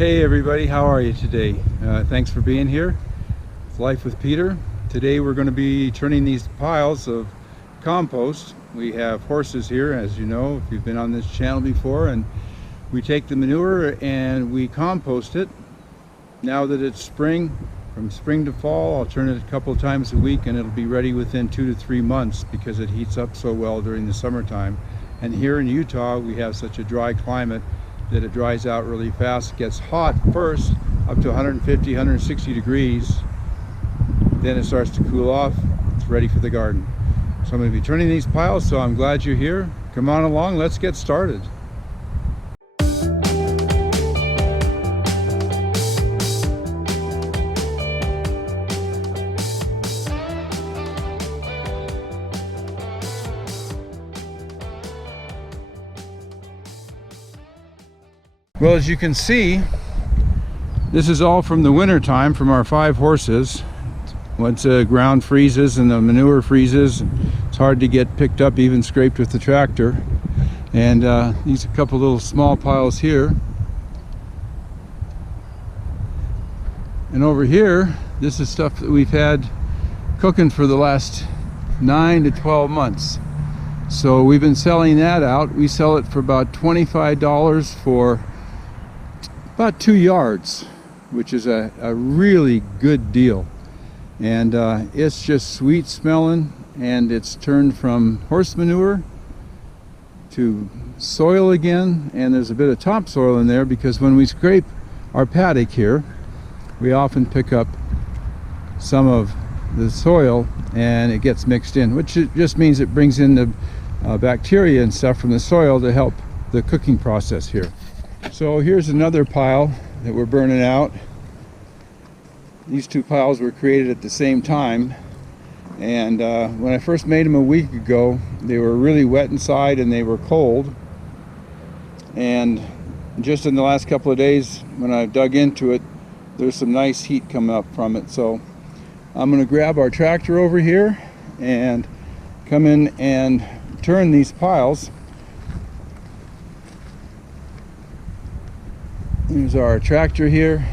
Hey everybody, how are you today? Thanks for being here. It's Life with Peter. Today we're going to be turning these piles of compost. We have horses here, as you know, if you've been on this channel before, and we take the manure and we compost it. Now that it's spring, from spring to fall, I'll turn it a couple of times a week and it'll be ready within 2 to 3 months because it heats up so well during the summertime. And here in Utah we have such a dry climate that it dries out really fast. It gets hot first, up to 150, 160 degrees. Then it starts to cool off. It's ready for the garden. So I'm going to be turning these piles, so I'm glad you're here. Come on along, let's get started. Well, as you can see, this is all from the winter time from our 5 horses. Once the ground freezes and the manure freezes, it's hard to get picked up, even scraped with the tractor. And these are a couple little small piles here. And over here, this is stuff that we've had cooking for the last 9 to 12 months. So we've been selling that out. We sell it for about $25 for about 2 yards, which is a really good deal. And it's just sweet smelling, and it's turned from horse manure to soil again, and there's a bit of topsoil in there because when we scrape our paddock here, we often pick up some of the soil and it gets mixed in, which just means it brings in the bacteria and stuff from the soil to help the cooking process here. So here's another pile that we're burning out. These 2 piles were created at the same time, and when I first made them a week ago, they were really wet inside and they were cold. And just in the last couple of days, when I've dug into it, there's some nice heat coming up from it. So I'm going to grab our tractor over here and come in and turn these piles. Here's our tractor here.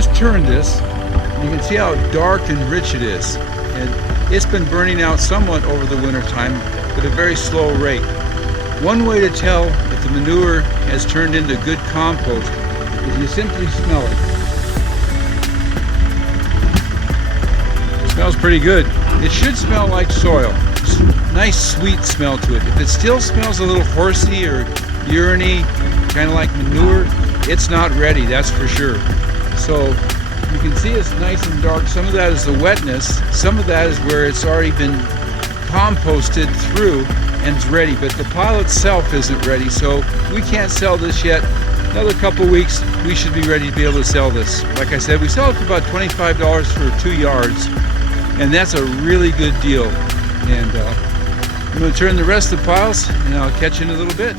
just turned this. You can see how dark and rich it is. And it's been burning out somewhat over the winter time, but at a very slow rate. One way to tell if the manure has turned into good compost is you simply smell it. It smells pretty good. It should smell like soil. Nice sweet smell to it. If it still smells a little horsey or urine-y, kind of like manure, it's not ready, that's for sure. So you can see it's nice and dark. Some of that is the wetness. Some of that is where it's already been composted through and it's ready, but the pile itself isn't ready, so we can't sell this yet. Another couple weeks, we should be ready to be able to sell this. Like I said, we sell it for about $25 for 2 yards, and that's a really good deal. And I'm going to turn the rest of the piles, and I'll catch you in a little bit.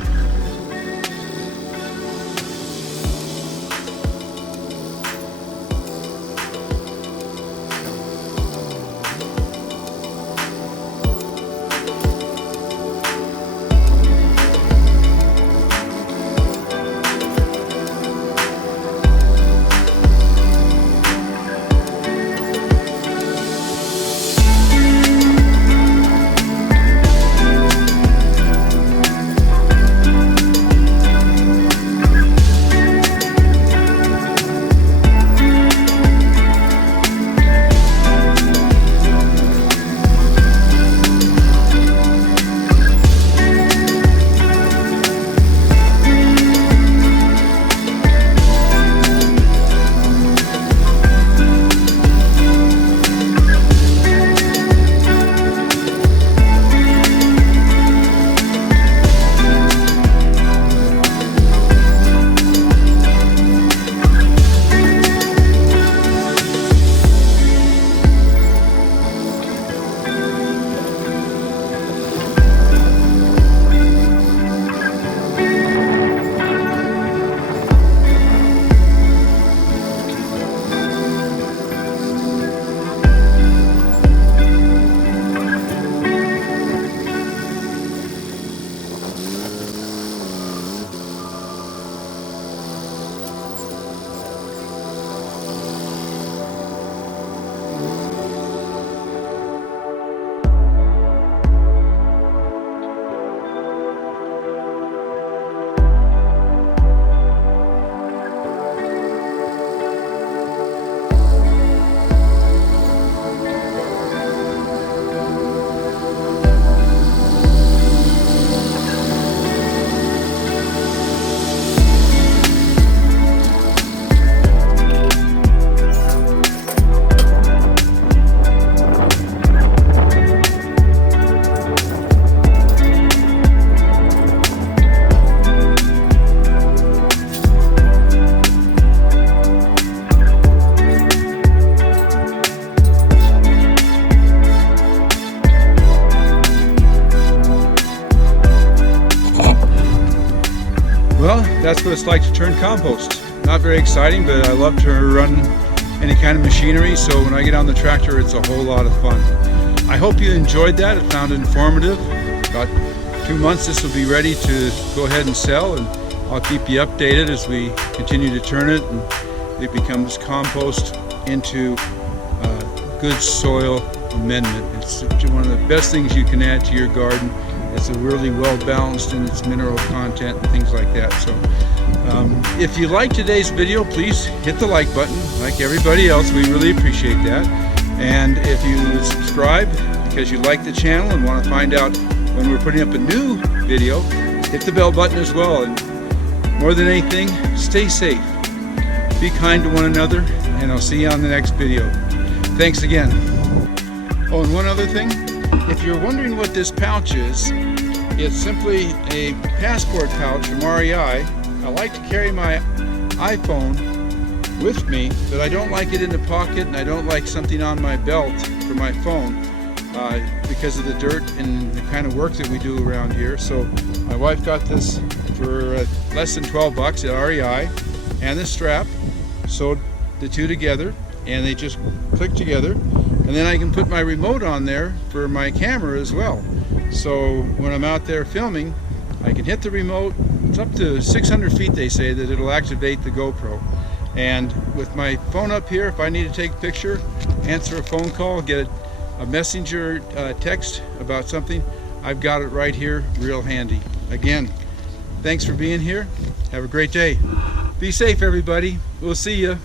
That's what it's like to turn compost. Not very exciting, but I love to run any kind of machinery, so when I get on the tractor, it's a whole lot of fun. I hope you enjoyed that. I found it informative. About 2 months this will be ready to go ahead and sell, and I'll keep you updated as we continue to turn it and it becomes compost into good soil amendment. It's one of the best things you can add to your garden. It's a really well balanced in its mineral content and things like that. So if you like today's video, please hit the like button like everybody else. We really appreciate that. And if you subscribe because you like the channel and want to find out when we're putting up a new video, hit the bell button as well. And more than anything, stay safe, be kind to one another, and I'll see you on the next video. Thanks again. Oh, and one other thing. If you're wondering what this pouch is, it's simply a passport pouch from REI. I like to carry my iPhone with me, but I don't like it in the pocket, and I don't like something on my belt for my phone because of the dirt and the kind of work that we do around here. So my wife got this for less than 12 bucks at REI, and the strap, sewed the two together, and they just click together. And then I can put my remote on there for my camera as well. So when I'm out there filming, I can hit the remote. It's up to 600 feet, they say, that it'll activate the GoPro. And with my phone up here, if I need to take a picture, answer a phone call, get a messenger text about something, I've got it right here, real handy. Again, thanks for being here. Have a great day. Be safe, everybody. We'll see you.